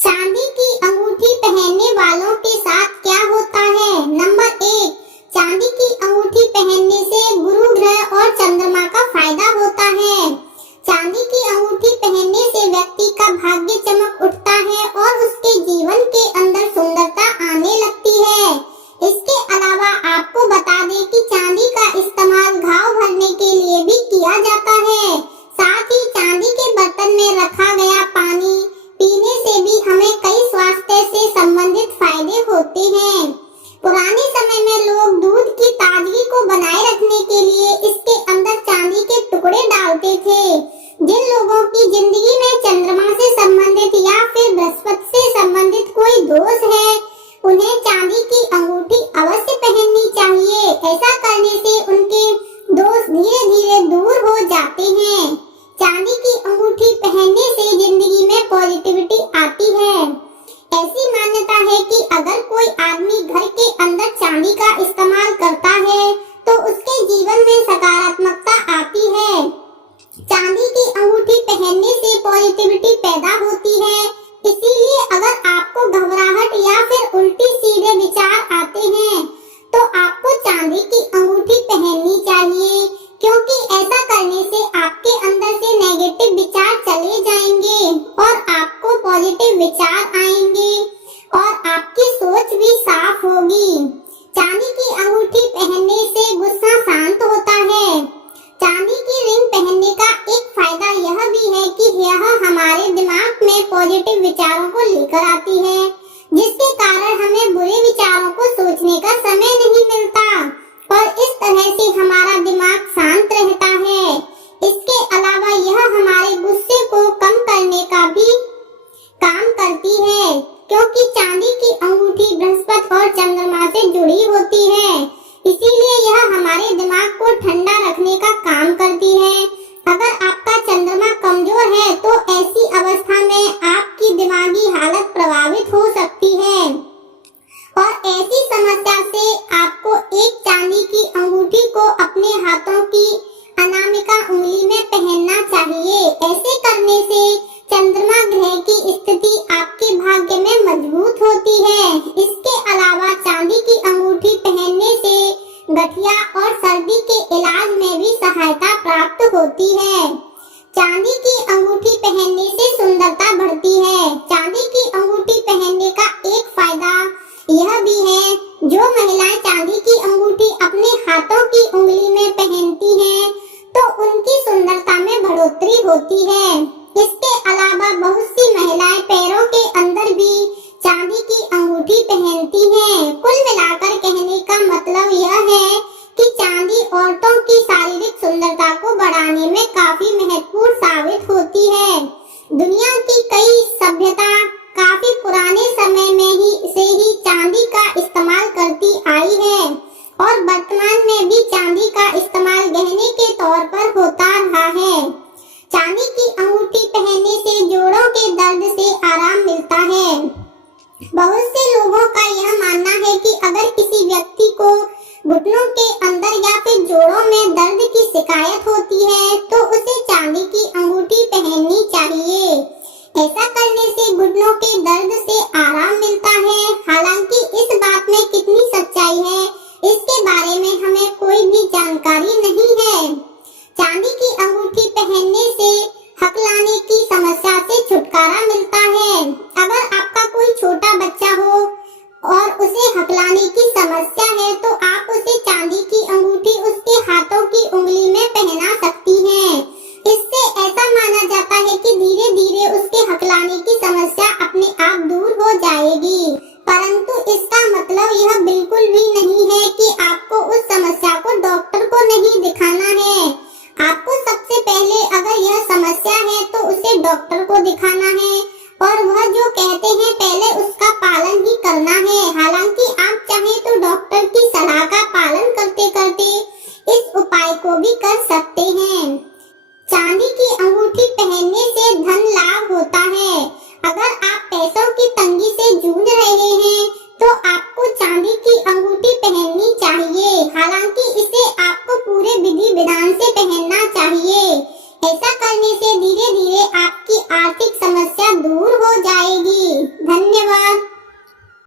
चांदी की अंगूठी पहनने वालों के साथ क्या होता है? नंबर 1, चांदी की अंगूठी पहनने से गुरु ग्रह और चंद्रमा का फायदा होता है। चांदी की अंगूठी पहनने से व्यक्ति का भाग्य चमक उठता है और उसके जीवन के अंदर सुंदरता आने लगती है। इसके अलावा आपको बता दें कि चांदी का इस्तेमाल घाव भरने के लिए भी किया जाता है। साथ ही चांदी के बर्तन में रखा गया पानी पीने से भी हमें कई स्वास्थ्य से संबंधित फायदे होते हैं। पुराने समय में लोग दूध की ताजगी को बनाए रखने के लिए इसके अंदर चांदी के टुकड़े डालते थे। जिन लोगों की जिंदगी में चंद्रमा से संबंधित या फिर बृहस्पति से संबंधित कोई दोष है, उन्हें चांदी की अंगूठी अवश्य पहननी चाहिए। ऐसा करने से उनके दोष धीरे धीरे दूर हो जाते हैं। चांदी की अंगूठी पहनने से जिंदगी में पॉजिटिविटी आती है। ऐसी मान्यता है कि अगर कोई आदमी घर के अंदर चांदी का इस्तेमाल करता है तो उसके जीवन में सकारात्मकता आती है। चांदी की अंगूठी पहनने से पॉजिटिविटी पैदा होती है। इसीलिए अगर आपको घबराहट या फिर उल्टी सीधे विचार आते हैं तो आपको चांदी की अंगूठी पहननी चाहिए, क्योंकि ऐसा करने से आपके अंदर से नेगेटिव विचार चले जाएंगे और आपको पॉजिटिव विचार आएंगे और आपकी सोच भी साफ होगी। चांदी की अंगूठी पहनने से गुस्सा शांत होता है। चांदी की रिंग पहनने का एक फायदा यह भी है कि यह हमारे दिमाग में पॉजिटिव विचारों को लेकर आती है, जिसके कारण हमें बुरे विचारों को सोचने का समय नहीं मिलता और इस तरह से हमारा दिमाग शांत रहता है। इसके अलावा यह हमारे गुस्से को कम करने का भी काम करती है, क्योंकि चांदी की अंगूठी बृहस्पति और चंद्रमा से जुड़ी होती है। इसीलिए यह हमारे दिमाग को ठंडा रखने का काम करती है। अगर आपका चंद्रमा कमजोर है तो ऐसी अवस्था में आपकी दिमागी हालत प्रभावित हो सकती है और ऐसी समस्या से आपको एक चांदी की अंगूठी को अपने हाथों की अनामिका उंगली में पहनना चाहिए। ऐसे करने से चंद्रमा ग्रह की स्थिति आपके भाग्य में मजबूत होती है। इसके अलावा चांदी की अंगूठी पहनने से गठिया और सर्दी के इलाज में भी सहायता प्राप्त होती है। चांदी की अंगूठी पहनने से सुंदरता बढ़ती है। चांदी की अंगूठी पहनने का एक फायदा यह भी है, जो महिलाएं चांदी की अंगूठी अपने हाथों की उंगली में पहनती हैं, तो उनकी सुंदरता में बढ़ोतरी होती है। इसके अलावा बहुत सी महिलाएं पैरों के अंदर भी चांदी की अंगूठी पहनती हैं। कुल मिलाकर कहने का मतलब यह है कि चांदी औरतों की शारीरिक सुंदरता को बढ़ाने में काफी महत्वपूर्ण साबित होती है। दुनिया की कई सभ्यता काफी पुराने समय में ही चांदी का इस्तेमाल करती आई है और वर्तमान में भी चांदी का इस्तेमाल गहने के तौर पर होता रहा है। चांदी की अंगूठी पहनने से जोड़ों के दर्द से आराम मिलता है। बहुत से लोगों का यह मानना है कि अगर किसी व्यक्ति को घुटनों के अंदर या फिर जोड़ों में दर्द की शिकायत होती है तो उसे चांदी की अंगूठी पहननी चाहिए। ऐसा करने से घुटनों के दर्द से आराम मिलता है। हालांकि इस बात में कितनी सच्चाई है, इसके बारे में हमें कोई भी जानकारी नहीं है। चांदी की अंगूठी पहनने से हकलाने की समस्या से छुटकारा मिलता है। अगर आपका कोई छोटा बच्चा हो और उसे हकलाने की समस्या है तो आप उसे चांदी की अंगूठी उसके हाथों की उंगली में पहना सकती हैं। इससे ऐसा माना जाता है कि धीरे धीरे उसके हकलाने की समस्या अपने आप दूर हो जाएगी, परंतु इसका मतलब यह बिल्कुल भी